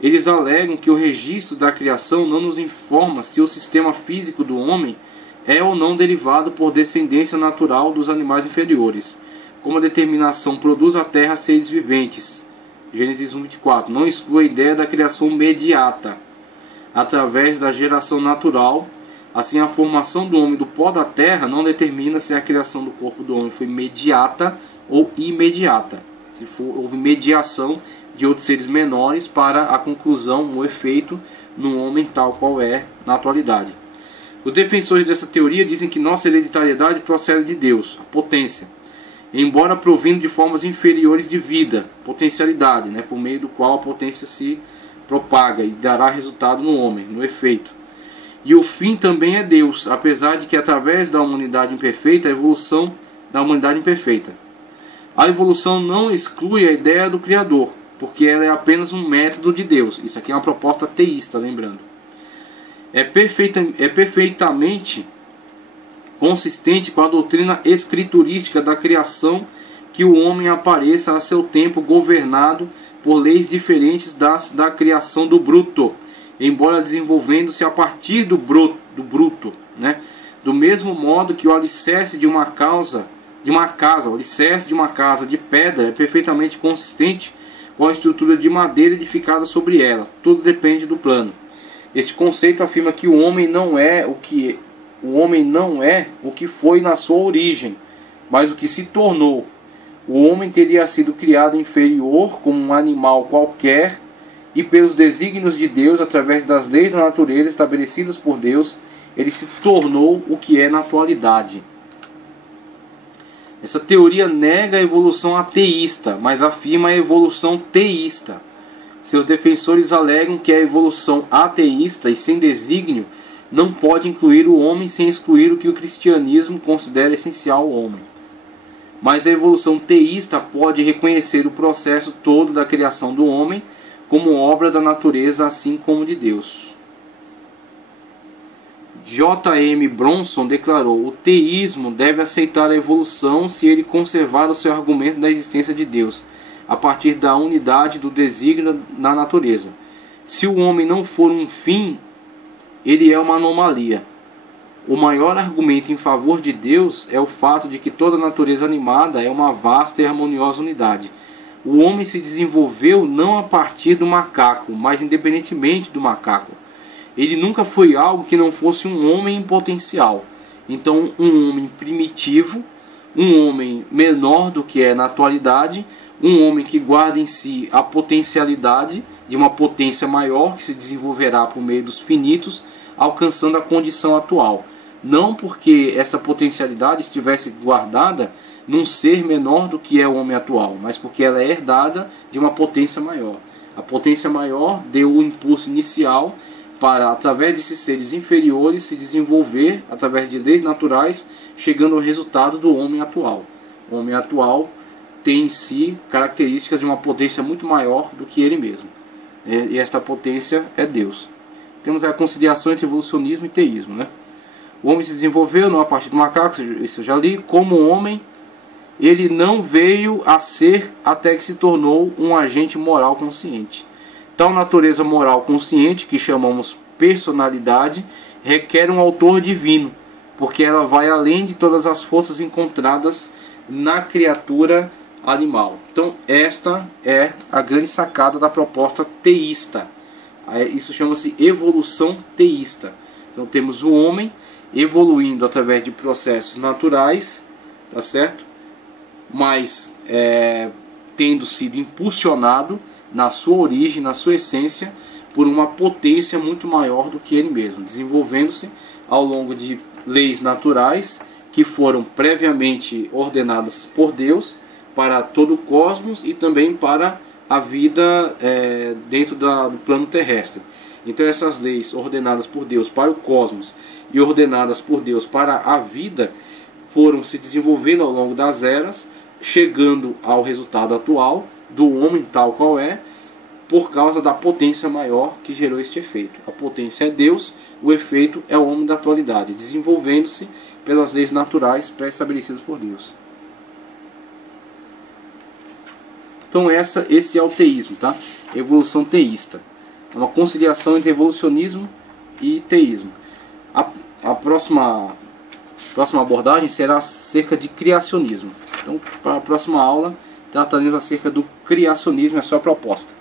Eles alegam que o registro da criação não nos informa se o sistema físico do homem é ou não derivado por descendência natural dos animais inferiores, como a determinação produz a terra seres viventes. Gênesis 1:24. Não exclui a ideia da criação imediata, através da geração natural. Assim, a formação do homem do pó da terra não determina se a criação do corpo do homem foi imediata ou imediata. Se houve mediação de outros seres menores para a conclusão, o efeito no homem tal qual é na atualidade. Os defensores dessa teoria dizem que nossa hereditariedade procede de Deus, a potência, embora provindo de formas inferiores de vida, potencialidade, por meio do qual a potência se propaga e dará resultado no homem, no efeito. E o fim também é Deus, apesar de que através da humanidade imperfeita, a evolução da humanidade imperfeita. A evolução não exclui a ideia do Criador, porque ela é apenas um método de Deus. Isso aqui é uma proposta teísta, lembrando. É perfeitamente consistente com a doutrina escriturística da criação que o homem apareça a seu tempo governado por leis diferentes das da criação do bruto, embora desenvolvendo-se a partir do bruto, do mesmo modo que o alicerce de uma casa de pedra é perfeitamente consistente com a estrutura de madeira edificada sobre ela. Tudo depende do plano. Este conceito afirma que o homem não é o que foi na sua origem, mas o que se tornou. O homem teria sido criado inferior como um animal qualquer, e pelos desígnios de Deus, através das leis da natureza estabelecidas por Deus, ele se tornou o que é na atualidade. Essa teoria nega a evolução ateísta, mas afirma a evolução teísta. Seus defensores alegam que a evolução ateísta e sem desígnio não pode incluir o homem sem excluir o que o cristianismo considera essencial ao homem. Mas a evolução teísta pode reconhecer o processo todo da criação do homem como obra da natureza, assim como de Deus. J.M. Bronson declarou: o teísmo deve aceitar a evolução se ele conservar o seu argumento da existência de Deus, a partir da unidade do desígnio na natureza. Se o homem não for um fim, ele é uma anomalia. O maior argumento em favor de Deus é o fato de que toda a natureza animada é uma vasta e harmoniosa unidade. O homem se desenvolveu não a partir do macaco, mas independentemente do macaco. Ele nunca foi algo que não fosse um homem em potencial. Então, um homem primitivo, um homem menor do que é na atualidade, um homem que guarda em si a potencialidade de uma potência maior que se desenvolverá por meio dos finitos, alcançando a condição atual. Não porque esta potencialidade estivesse guardada num ser menor do que é o homem atual, mas porque ela é herdada de uma potência maior. A potência maior deu o impulso inicial para, através desses seres inferiores, se desenvolver através de leis naturais, chegando ao resultado do homem atual. O homem atual tem em si características de uma potência muito maior do que ele mesmo. E esta potência é Deus. Temos a conciliação entre evolucionismo e teísmo. O homem se desenvolveu não a partir do macaco, isso eu já li. Como homem, ele não veio a ser até que se tornou um agente moral consciente. Tal natureza moral consciente, que chamamos personalidade, requer um autor divino, porque ela vai além de todas as forças encontradas na criatura animal. Então, esta é a grande sacada da proposta teísta. Isso chama-se evolução teísta. Então, temos o homem evoluindo através de processos naturais, tá certo? Mas tendo sido impulsionado na sua origem, na sua essência, por uma potência muito maior do que ele mesmo, desenvolvendo-se ao longo de leis naturais que foram previamente ordenadas por Deus para todo o cosmos e também para a vida dentro do plano terrestre. Então essas leis ordenadas por Deus para o cosmos e ordenadas por Deus para a vida foram se desenvolvendo ao longo das eras, chegando ao resultado atual do homem tal qual é, por causa da potência maior que gerou este efeito. A potência é Deus, o efeito é o homem da atualidade, desenvolvendo-se pelas leis naturais pré-estabelecidas por Deus. Então esse é o teísmo, tá? Evolução teísta. É uma conciliação entre evolucionismo e teísmo. A próxima abordagem será acerca de criacionismo. Então, para a próxima aula, trataremos acerca do criacionismo e a sua proposta.